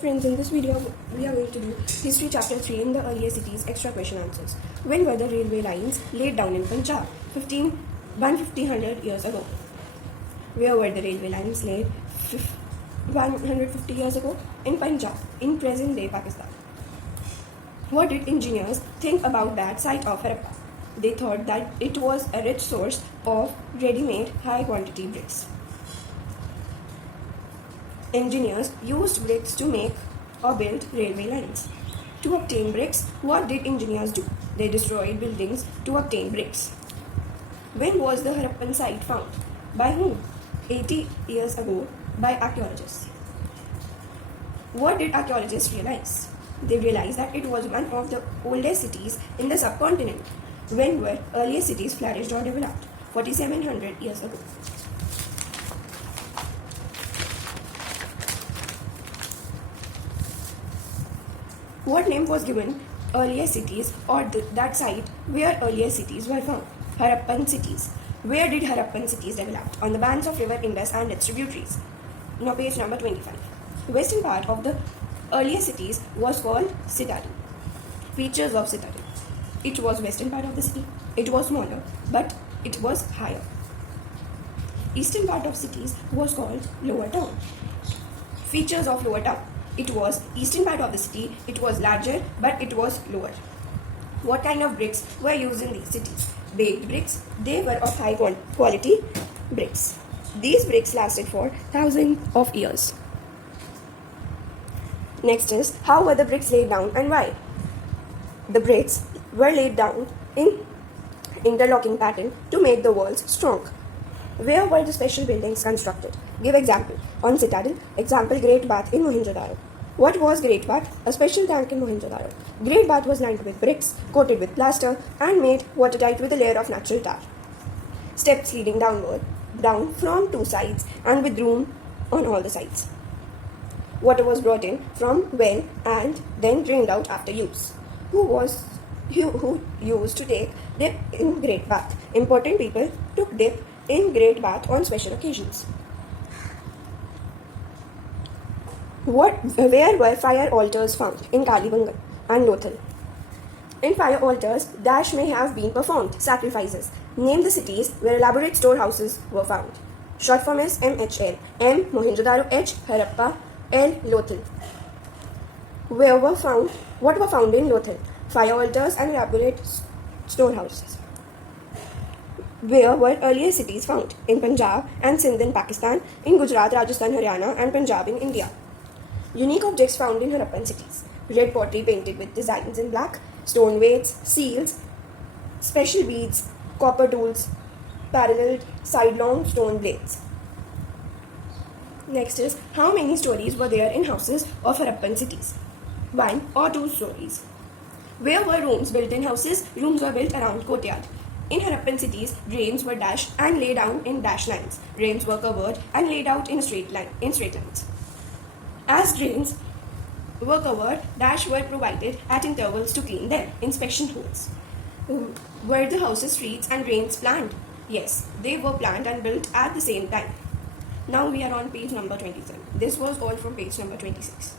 Friends, in this video we are going to do History Chapter 3 in the earlier cities, extra question answers. When were the railway lines laid down in Punjab? 150 years ago. Where were the railway lines laid 150 years ago? In Punjab, in present day Pakistan. What did engineers think about that site of Harappa? They thought that it was a rich source of ready-made high quantity bricks. Engineers used bricks to make or build railway lines. To obtain bricks, what did engineers do? They destroyed buildings to obtain bricks. When was the Harappan site found? By whom? 80 years ago, by archaeologists. What did archaeologists realize? They realized that it was one of the oldest cities in the subcontinent. When were earlier cities flourished or developed? 4700 years ago. What name was given earlier cities or that site where earlier cities were found? Harappan cities. Where did Harappan cities develop? On the banks of river Indus and its tributaries. Now page number 25. Western part of the earlier cities was called citadel. Features of citadel. It was western part of the city. It was smaller, but it was higher. Eastern part of cities was called lower town. Features of lower town. It was eastern part of the city. It was larger, but it was lower. What kind of bricks were used in these cities? Baked bricks. They were of high quality bricks. These bricks lasted for thousands of years. Next is, how were the bricks laid down and why? The bricks were laid down in interlocking pattern to make the walls strong. Where were the special buildings constructed? Give example. On citadel, example Great Bath in Mohenjo-daro. What was Great Bath? A special tank in Mohenjo-daro. Great Bath was lined with bricks, coated with plaster, and made watertight with a layer of natural tar. Steps leading down from two sides and with room on all the sides. Water was brought in from well and then drained out after use. Who used to take dip in Great Bath? Important people took dip in Great Bath on special occasions. Where were fire altars found? In Kalibangan and Lothal. In fire altars, dash may have been performed, sacrifices. Name the cities where elaborate storehouses were found. Short form is MHL. M. Mohenjo-daro. H. Harappa. L. Lothal. What were found in Lothal? Fire altars and elaborate storehouses. Where were earlier cities found? In Punjab and Sindh in Pakistan, in Gujarat, Rajasthan, Haryana, and Punjab in India. Unique objects found in Harappan cities. Red pottery painted with designs in black, stone weights, seals, special beads, copper tools, paralleled sidelong stone blades. Next is, how many stories were there in houses of Harappan cities? 1 or 2 stories. Where were rooms built in houses? Rooms were built around courtyard. In Harappan cities, drains were dashed and laid down in dash lines. Drains were covered and laid out in straight lines. As drains were covered, dash were provided at intervals to clean them. Inspection holes. Were the houses, streets, and drains planned? Yes, they were planned and built at the same time. Now we are on page number 27. This was all from page number 26.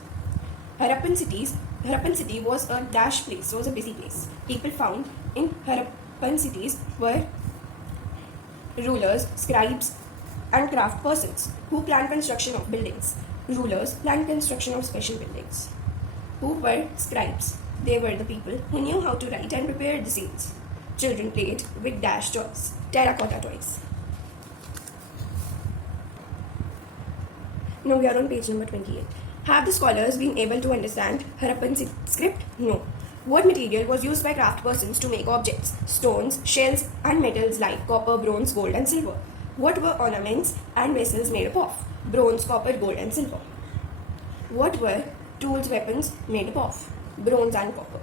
Harappan city was a dash place, was a busy place. People found in Harappan cities were rulers, scribes, and craft persons who planned construction of buildings. Rulers planned construction of special buildings. Who were scribes? They were the people who knew how to write and prepare the scenes. Children played with dash toys, terracotta toys. Now we are on page number 28. Have the scholars been able to understand Harappan script? No. What material was used by craft persons to make objects? Stones, shells, and metals like copper, bronze, gold, and silver. What were ornaments and vessels made up of? Bronze, copper, gold, and silver. What were tools, weapons made up of? Bronze and copper.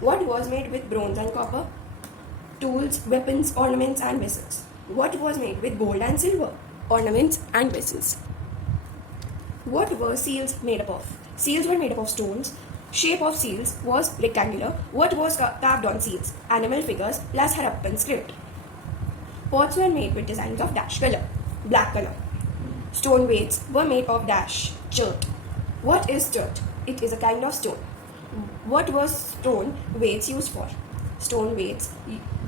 What was made with bronze and copper? Tools, weapons, ornaments, and vessels. What was made with gold and silver? Ornaments and vessels. What were seals made up of? Seals were made up of stones. Shape of seals was rectangular. What was carved on seals? Animal figures plus Harappan script. Pots were made with designs of dash color, black color. Stone weights were made of dash, chert. What is dirt? It is a kind of stone. What were stone weights used for? Stone weights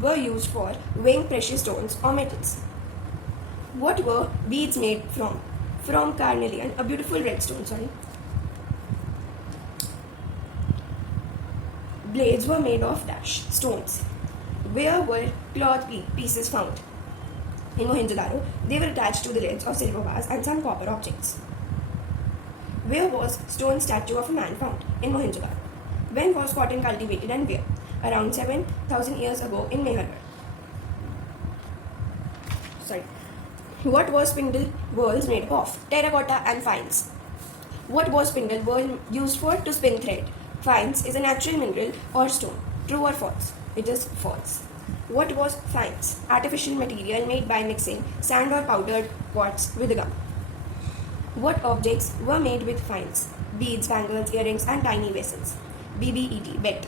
were used for weighing precious stones or metals. What were beads made from? From carnelian, a beautiful red stone, Blades were made of dash stones. Where were cloth pieces found? In Mohenjo-daro, they were attached to the lids of silver vase and some copper objects. Where was stone statue of a man found? In Mohenjo-daro. When was cotton cultivated and where? Around 7,000 years ago in Mehergarh. What was spindle whorls made of? Terracotta and fines. What was spindle whorl used for? To spin thread. Fines is a natural mineral or stone. True or false? It is false. What was fines? Artificial material made by mixing sand or powdered quartz with gum. What objects were made with fines? Beads, bangles, earrings, and tiny vessels. BBET, bet.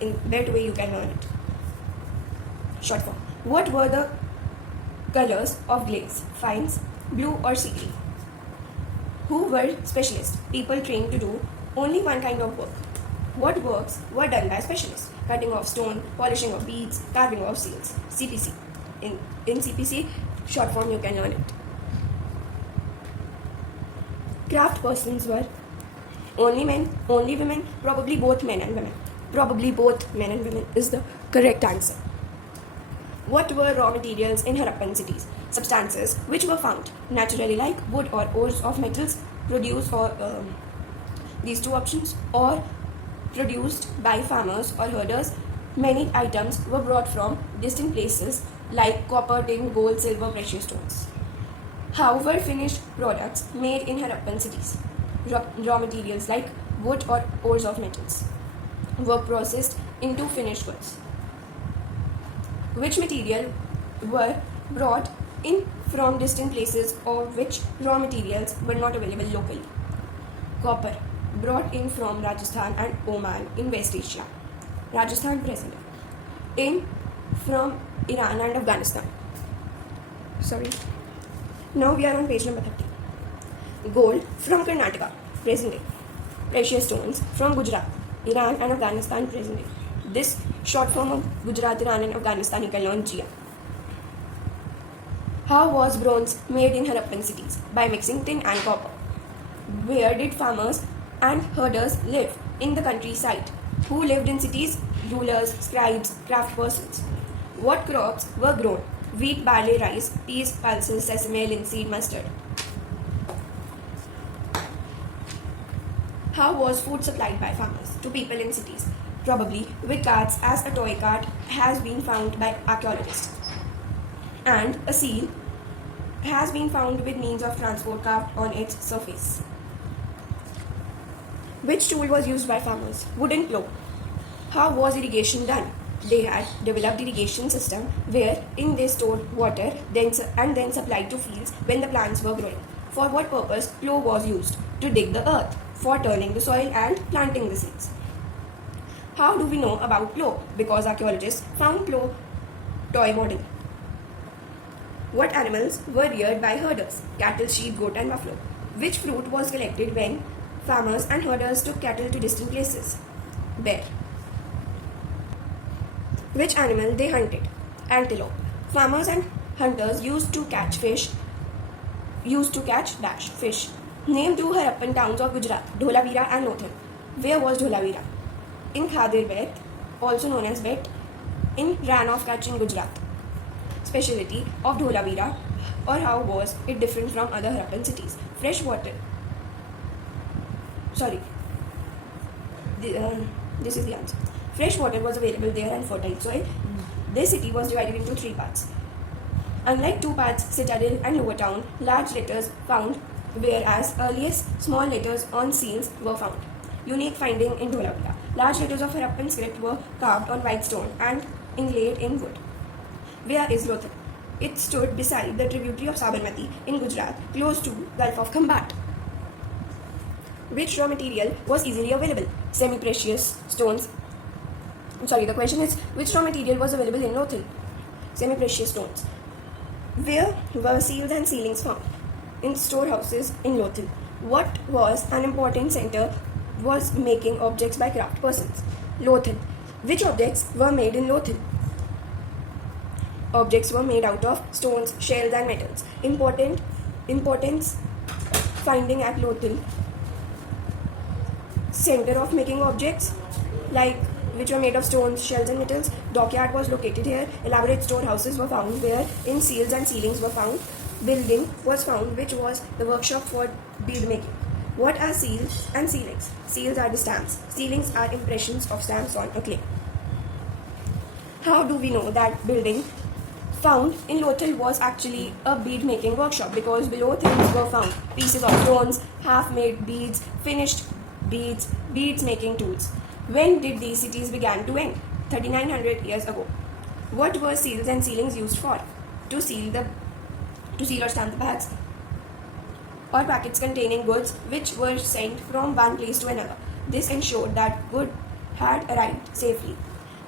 In that way you can learn it. Short form. What were the colors of glaze? Fines, blue or sea green. Who were specialists? People trained to do only one kind of work. What works were done by specialists? Cutting of stone, polishing of beads, carving of seals. CPC. In CPC, short form you can learn it. Craft persons were only men, only women, probably both men and women. Probably both men and women is the correct answer. What were raw materials in Harappan cities? Substances which were found naturally like wood or ores of metals produced or these two options or produced by farmers or herders. Many items were brought from distant places like copper, tin, gold, silver, precious stones. How were finished products made in Harappan cities? Raw materials like wood or ores of metals were processed into finished goods. Which material were brought in from distant places or which raw materials were not available locally? Copper, brought in from Rajasthan and Oman in West Asia. Rajasthan present. In from Iran and Afghanistan. Now we are on page number 30. Gold from Karnataka, present day. Precious stones from Gujarat, Iran and Afghanistan, present day. This short form of Gujarat, Iran and Afghanistan you can learn GM. How was bronze made in Harappan cities? By mixing tin and copper. Where did farmers and herders live? In the countryside. Who lived in cities? Rulers, scribes, craft persons. What crops were grown? Wheat, barley, rice, peas, pulses, sesame, linseed, mustard. How was food supplied by farmers to people in cities? Probably with carts, as a toy cart has been found by archaeologists. And a seal has been found with means of transport carved on its surface. Which tool was used by farmers? Wooden plough. How was irrigation done? They had developed irrigation system wherein they stored water and then supplied to fields when the plants were growing. For what purpose plough was used? To dig the earth, for turning the soil and planting the seeds. How do we know about plough? Because archaeologists found plough toy model. What animals were reared by herders? Cattle, sheep, goat and buffalo. Which fruit was collected when farmers and herders took cattle to distant places? Bear. Which animal they hunted? Antelope. Farmers and hunters used to catch fish. Name two Harappan towns of Gujarat, Dholavira and Lothal. Where was Dholavira? In Khadir Bet, also known as Bet, in Rann of Kutch in Gujarat. Speciality of Dholavira, or how was it different from other Harappan cities? Fresh water. This is the answer. Fresh water was available there and fertile soil. This city was divided into 3 parts. Unlike 2 parts, Citadel and Lower Town, large letters found, whereas earliest small letters on seals were found. Unique finding in Dholavira. Large letters of Harappan script were carved on white stone and inlaid in wood. Where is Lothal? It stood beside the tributary of Sabarmati in Gujarat, close to Gulf of Khambat. Which raw material was easily available? Semi-precious stones. The question is, which raw material was available in Lothal? Semi-precious stones. Where were seals and sealings found? In storehouses in Lothal. What was an important center was making objects by craft persons. Lothan. Which objects were made in Lothan? Objects were made out of stones, shells, and metals. Importance finding at Lothan. Center of making objects, like which were made of stones, shells, and metals. Dockyard was located here. Elaborate storehouses were found where in seals and ceilings were found. Building was found, which was the workshop for bead making. What are seals and ceilings? Seals are the stamps. Ceilings are impressions of stamps on a clay. How do we know that building found in Lothal was actually a bead making workshop? Because below things were found pieces of stones, half-made beads, finished beads making tools. When did these cities began to end? 3900 years ago. What were seals and ceilings used for? To seal or stamp the bags or packets containing goods which were sent from one place to another. This ensured that goods had arrived safely.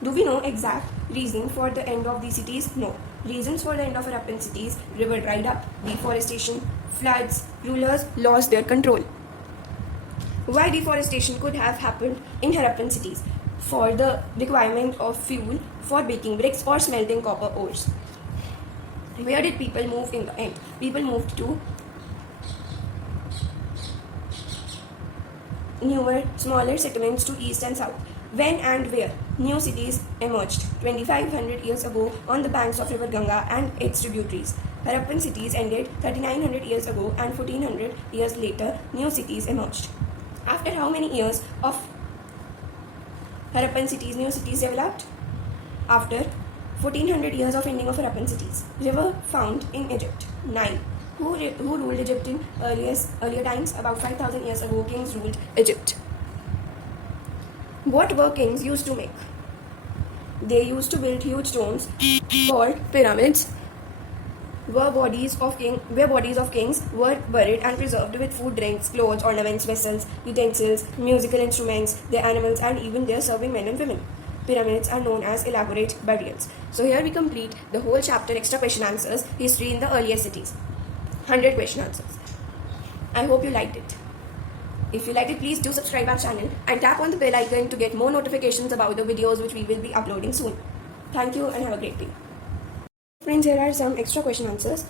Do we know exact reason for the end of these cities? No. Reasons for the end of Harappan cities: river dried up, deforestation, floods, rulers lost their control. Why deforestation could have happened in Harappan cities? For the requirement of fuel for baking bricks or smelting copper ores. Where did people move in the end? People moved to newer, smaller settlements to east and south. When and where new cities emerged? 2500 years ago on the banks of river Ganga and its tributaries. Harappan cities ended 3900 years ago, and 1400 years later new cities emerged. After how many years of Harappan cities, new cities developed? After 1400 years of ending of Harappan cities. River found in Egypt. Nile. Who ruled Egypt in earlier times? About 5000 years ago, kings ruled Egypt. What were kings used to make? They used to build huge stones called pyramids, where bodies of kings were buried and preserved with food, drinks, clothes, ornaments, vessels, utensils, musical instruments, their animals, and even their serving men and women. Pyramids are known as elaborate burials. So here we complete the whole chapter, extra question answers, history in the earliest cities. 100 question answers. I hope you liked it. If you liked it, please do subscribe our channel and tap on the bell icon to get more notifications about the videos which we will be uploading soon. Thank you and have a great day. Friends, here are some extra question answers.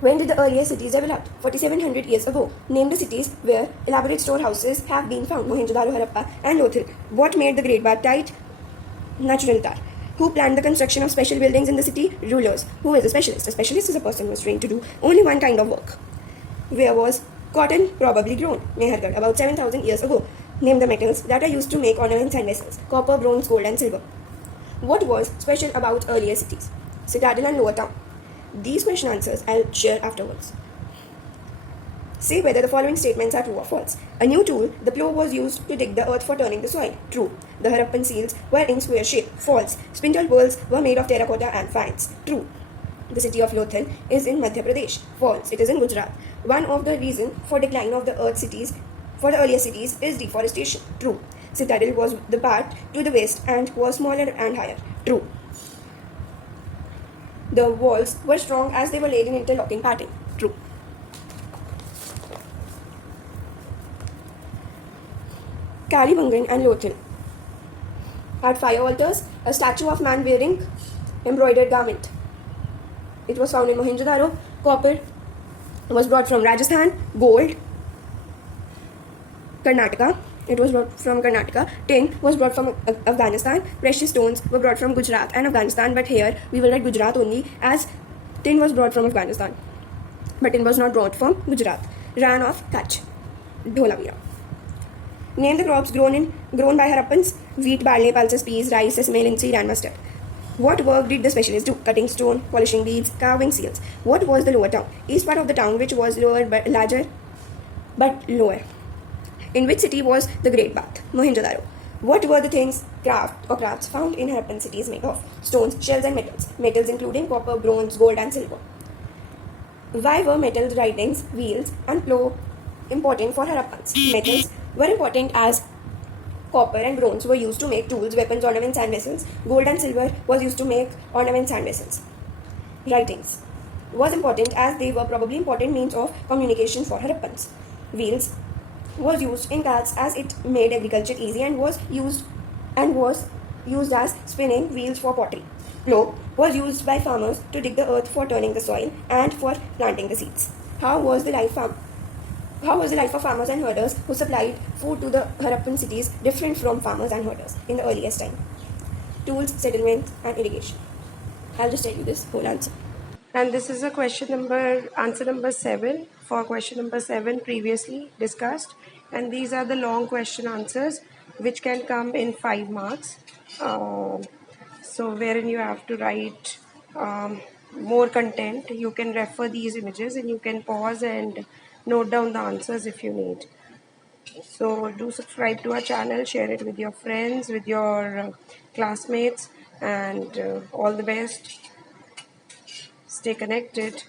When did the earliest cities develop? 4700 years ago. Name the cities where elaborate storehouses have been found: Mohenjo-daro, Harappa, and Lothal. What made the Great Bath tight? Natural tar. Who planned the construction of special buildings in the city? Rulers. Who is a specialist? A specialist is a person who is trained to do only one kind of work. Where was cotton probably grown? Mehergarh, about 7000 years ago. Name the metals that are used to make ornaments and vessels: copper, bronze, gold, and silver. What was special about earlier cities? Citadel and Lower Town. These question answers I'll share afterwards. Say whether the following statements are true or false. A new tool, the plow, was used to dig the earth for turning the soil. True. The Harappan seals were in square shape. False. Spindle wheels were made of terracotta and faience. True. The city of Lothal is in Madhya Pradesh. False. It is in Gujarat. One of the reasons for decline of the earlier cities is deforestation. True. Citadel was the part to the west and was smaller and higher. True. The walls were strong as they were laid in interlocking pattern. True. Kalibangan and Lothal had fire altars, a statue of man wearing embroidered garment. It was found in Mohenjo-daro. Copper was brought from Rajasthan. Gold, Karnataka. It was brought from Karnataka. Tin was brought from Afghanistan. Precious stones were brought from Gujarat and Afghanistan, but here we will write Gujarat only, as tin was brought from Afghanistan, but tin was not brought from Gujarat. Ran of Kutch, Dholavira. Name the crops grown by Harappans: wheat, barley, pulses, peas, rice, sesame, linseed, and mustard. What work did the specialists do? Cutting stone, polishing beads, carving seals. What was the lower town? East part of the town, which was larger but lower. In which city was the Great Bath? Mohenjo-daro. What were the things, crafts found in Harappan cities made of? Stones, shells, and metals. Metals including copper, bronze, gold, and silver. Why were metal ridings, wheels, and plow important for Harappans? Metals were important as copper and bronze were used to make tools, weapons, ornaments, and vessels. Gold and silver was used to make ornaments and vessels. Writings was important as they were probably important means of communication for Harappans. wheels was used in carts as it made agriculture easy and was used as spinning wheels for pottery. Plough was used by farmers to dig the earth for turning the soil and for planting the seeds. How was the life of farmers and herders who supplied food to the Harappan cities different from farmers and herders in the earliest time? Tools, settlement, and irrigation. I'll just tell you this whole answer. And this is a answer number 7 for question number 7 previously discussed. And these are the long question answers which can come in 5 marks. So wherein you have to write more content, you can refer these images and you can pause and note down the answers if you need. So do subscribe to our channel, share it with your friends, with your classmates, and all the best. Stay connected.